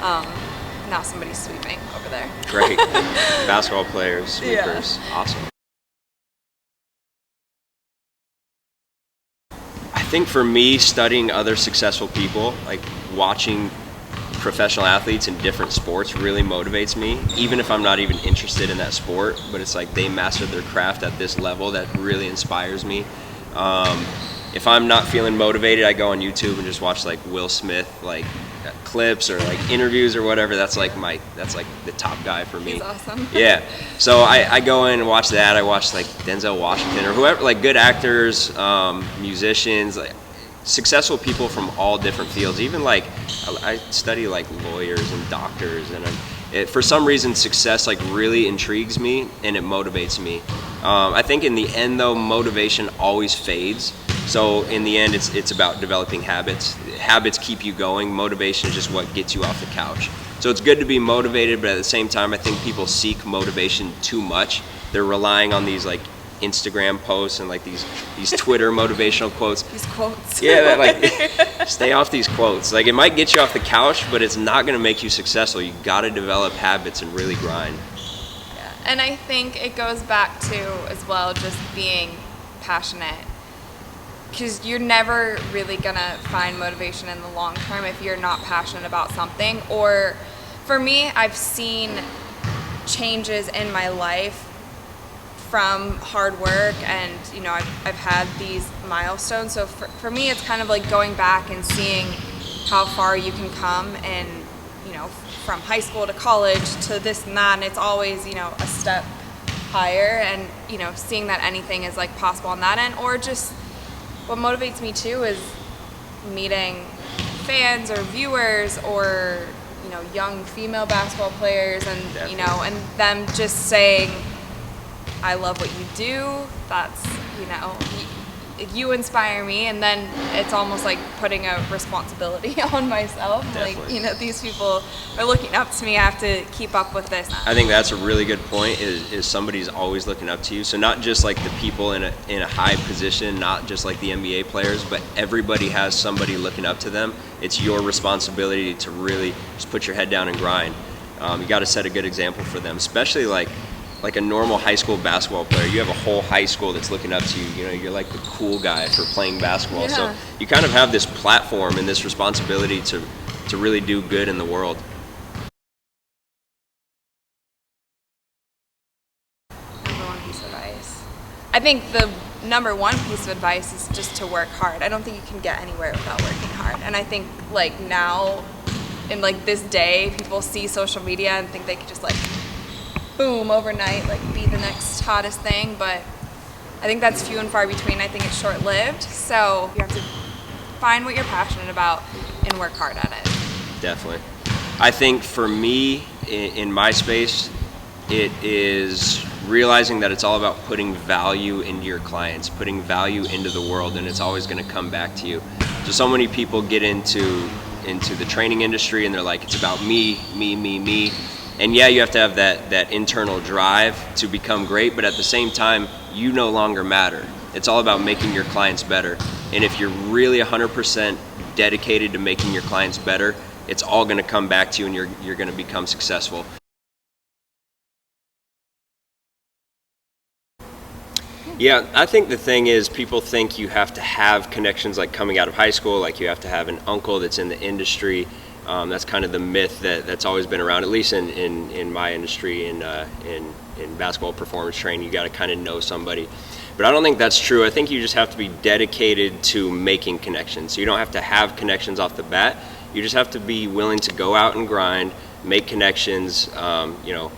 Now somebody's sweeping over there. Great. Basketball players, sweepers. Yeah. Awesome. I think for me, studying other successful people, like watching professional athletes in different sports really motivates me, even if I'm not even interested in that sport, but it's like they mastered their craft at this level that really inspires me. If I'm not feeling motivated, I go on YouTube and just watch like Will Smith like clips or like interviews or whatever. That's like the top guy for me. He's awesome. Yeah. So I go in and watch that. I watch like Denzel Washington or whoever, like good actors, musicians, like successful people from all different fields. Even like I study like lawyers and doctors, and for some reason success like really intrigues me and it motivates me. I think in the end though, motivation always fades. So in the end, it's about developing habits. Habits keep you going. Motivation is just what gets you off the couch. So it's good to be motivated, but at the same time, I think people seek motivation too much. They're relying on these like Instagram posts and like these Twitter motivational quotes. These quotes. Yeah, like stay off these quotes. Like it might get you off the couch, but it's not going to make you successful. You got to develop habits and really grind. Yeah, and I think it goes back to as well just being passionate. Because you're never really gonna find motivation in the long term if you're not passionate about something. Or for me, I've seen changes in my life from hard work, and you know, I've had these milestones. So for me, it's kind of like going back and seeing how far you can come, and you know, from high school to college to this and that, and it's always, you know, a step higher, and you know, seeing that anything is like possible on that end. Or just what motivates me too is meeting fans or viewers or, you know, young female basketball players, and Definitely. You know, and them just saying, I love what you do. That's, you know, you inspire me, and then it's almost like putting a responsibility on myself. Definitely. Like, you know, these people are looking up to me. I have to keep up with this. I think that's a really good point. Is somebody's always looking up to you. So not just like the people in a high position, not just like the NBA players, but everybody has somebody looking up to them. It's your responsibility to really just put your head down and grind. You got to set a good example for them, especially like a normal high school basketball player. You have a whole high school that's looking up to you. You know, you're like the cool guy for playing basketball. Yeah. So you kind of have this platform and this responsibility to really do good in the world. Number one piece of advice. I think the number one piece of advice is just to work hard. I don't think you can get anywhere without working hard. And I think like now, in like this day, people see social media and think they could just like boom overnight, like be the next hottest thing. But I think that's few and far between. I think it's short-lived. So you have to find what you're passionate about and work hard at it. Definitely. I think for me, in my space, it is realizing that it's all about putting value into your clients, putting value into the world, and it's always going to come back to you. So many people get into the training industry and they're like, it's about me. And yeah, you have to have that internal drive to become great, but at the same time, you no longer matter. It's all about making your clients better. And if you're really 100% dedicated to making your clients better, it's all going to come back to you, and you're going to become successful. Yeah, I think the thing is, people think you have to have connections like coming out of high school, like you have to have an uncle that's in the industry. That's kind of the myth that's always been around, at least in my industry, in basketball performance training. You got to kind of know somebody. But I don't think that's true. I think you just have to be dedicated to making connections. So you don't have to have connections off the bat. You just have to be willing to go out and grind, make connections, you know,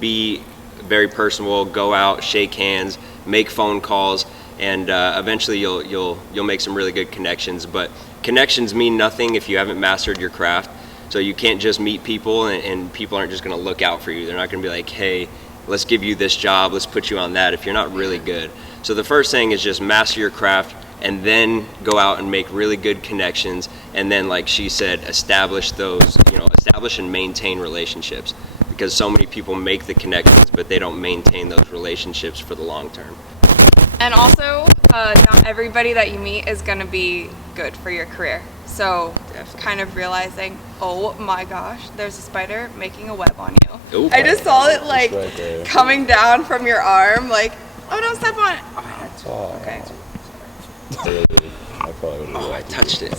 be very personable, go out, shake hands, make phone calls, and eventually you'll make some really good connections. But connections mean nothing if you haven't mastered your craft. So you can't just meet people, and people aren't just going to look out for you. They're not going to be like, hey, let's give you this job, let's put you on that, if you're not really good. So the first thing is just master your craft, and then go out and make really good connections, and then, like she said, establish and maintain relationships, because so many people make the connections but they don't maintain those relationships for the long term. And also, not everybody that you meet is going to be good for your career. So Definitely. kind of realizing, oh my gosh, there's a spider making a web on you. Ooh. I just saw it like right there. coming down from your arm, like, oh, don't step on it. Oh, Okay. I probably would have. Oh, I touched it.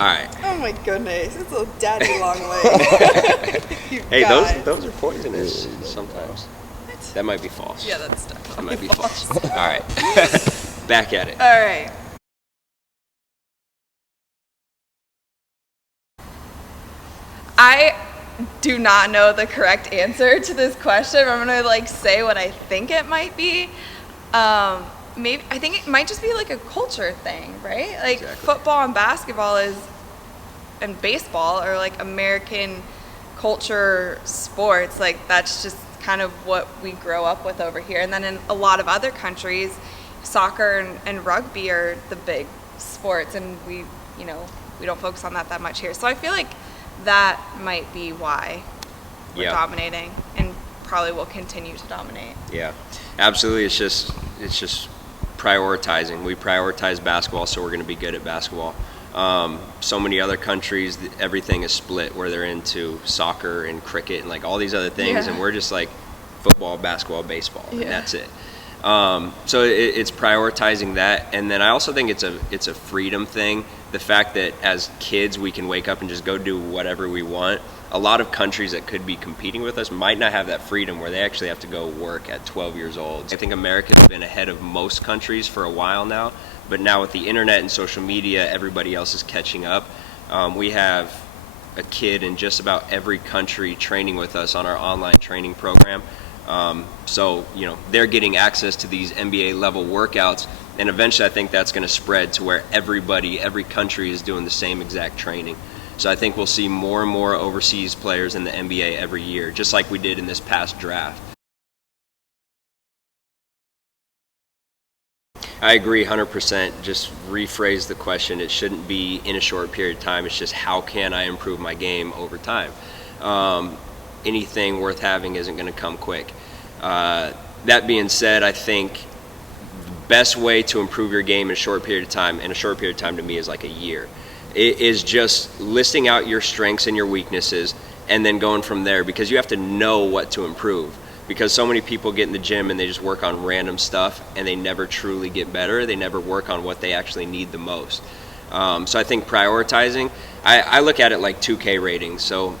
All right. Oh my goodness, it's a daddy long leg. You Hey, guys. those are poisonous sometimes. That might be false. Yeah, that's That definitely might be false. All right. Back at it. All right. I do not know the correct answer to this question. I'm gonna like say what I think it might be. Maybe I think it might just be like a culture thing, right? Like Exactly. football and basketball and baseball are like American culture sports. Like that's just kind of what we grow up with over here. And then in a lot of other countries, soccer and rugby are the big sports, and we don't focus on that much here. So I feel like that might be why we're dominating, and probably will continue to dominate. Yeah, absolutely. It's just prioritizing. We prioritize basketball, so we're going to be good at basketball. So many other countries, everything is split, where they're into soccer and cricket and like all these other things, Yeah. and we're just like football, basketball, baseball, and Yeah. that's it. So it's prioritizing that, and then I also think it's a freedom thing. The fact that as kids we can wake up and just go do whatever we want. A lot of countries that could be competing with us might not have that freedom, where they actually have to go work at 12 years old. I think America's been ahead of most countries for a while now, but now with the internet and social media, everybody else is catching up. We have a kid in just about every country training with us on our online training program. So they're getting access to these NBA level workouts, and eventually I think that's going to spread to where every country is doing the same exact training. So I think we'll see more and more overseas players in the NBA every year, just like we did in this past draft. I agree 100%. Just rephrase the question. It shouldn't be in a short period of time. It's just how can I improve my game over time? Anything worth having isn't going to come quick. That being said, I think the best way to improve your game in a short period of time, and a short period of time to me is like a year, it is just listing out your strengths and your weaknesses and then going from there, because you have to know what to improve. Because so many people get in the gym and they just work on random stuff and they never truly get better. They never work on what they actually need the most. So I think prioritizing, I look at it like 2K ratings. So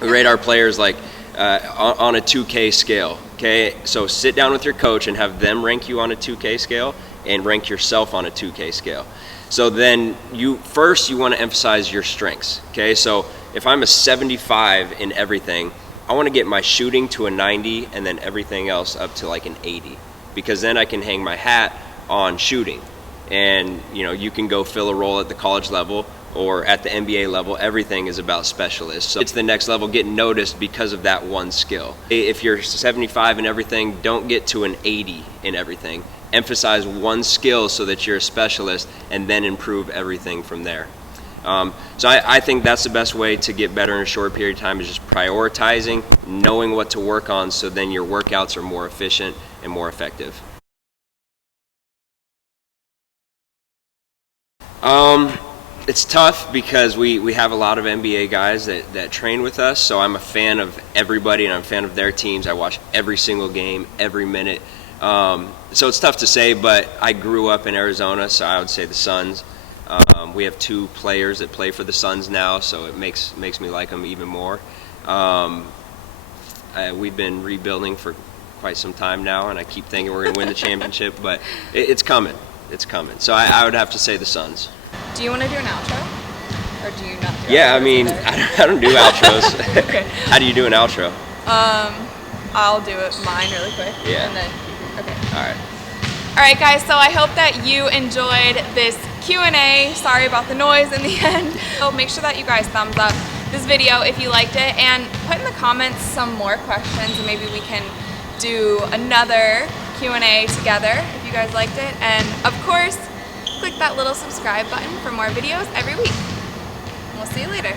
we rate our players like on a 2K scale. Okay, so sit down with your coach and have them rank you on a 2K scale and rank yourself on a 2K scale. So then you want to emphasize your strengths. Okay, so if I'm a 75 in everything, I want to get my shooting to a 90 and then everything else up to like an 80, because then I can hang my hat on shooting. And you can go fill a role at the college level or at the NBA level. Everything is about specialists. So it's the next level, getting noticed because of that one skill. If you're 75 in everything, don't get to an 80 in everything. Emphasize one skill so that you're a specialist, and then improve everything from there. So I think that's the best way to get better in a short period of time, is just prioritizing, knowing what to work on, so then your workouts are more efficient and more effective. It's tough because we have a lot of NBA guys that train with us, so I'm a fan of everybody and I'm a fan of their teams. I watch every single game, every minute. So it's tough to say, but I grew up in Arizona, so I would say the Suns. We have 2 players that play for the Suns now, so it makes me like them even more. We've been rebuilding for quite some time now, and I keep thinking we're going to win the championship, but it's coming. It's coming. So I would have to say the Suns. Do you want to do an outro, or do you not do Yeah, outros I mean, either? I don't do outros. Okay. How do you do an outro? I'll do mine really quick. Yeah. And then, okay. All right. All right, guys, so I hope that you enjoyed this Q&A. Sorry about the noise in the end. So make sure that you guys thumbs up this video if you liked it, and put in the comments some more questions, and maybe we can do another Q&A together if you guys liked it. And of course, click that little subscribe button for more videos every week. We'll see you later.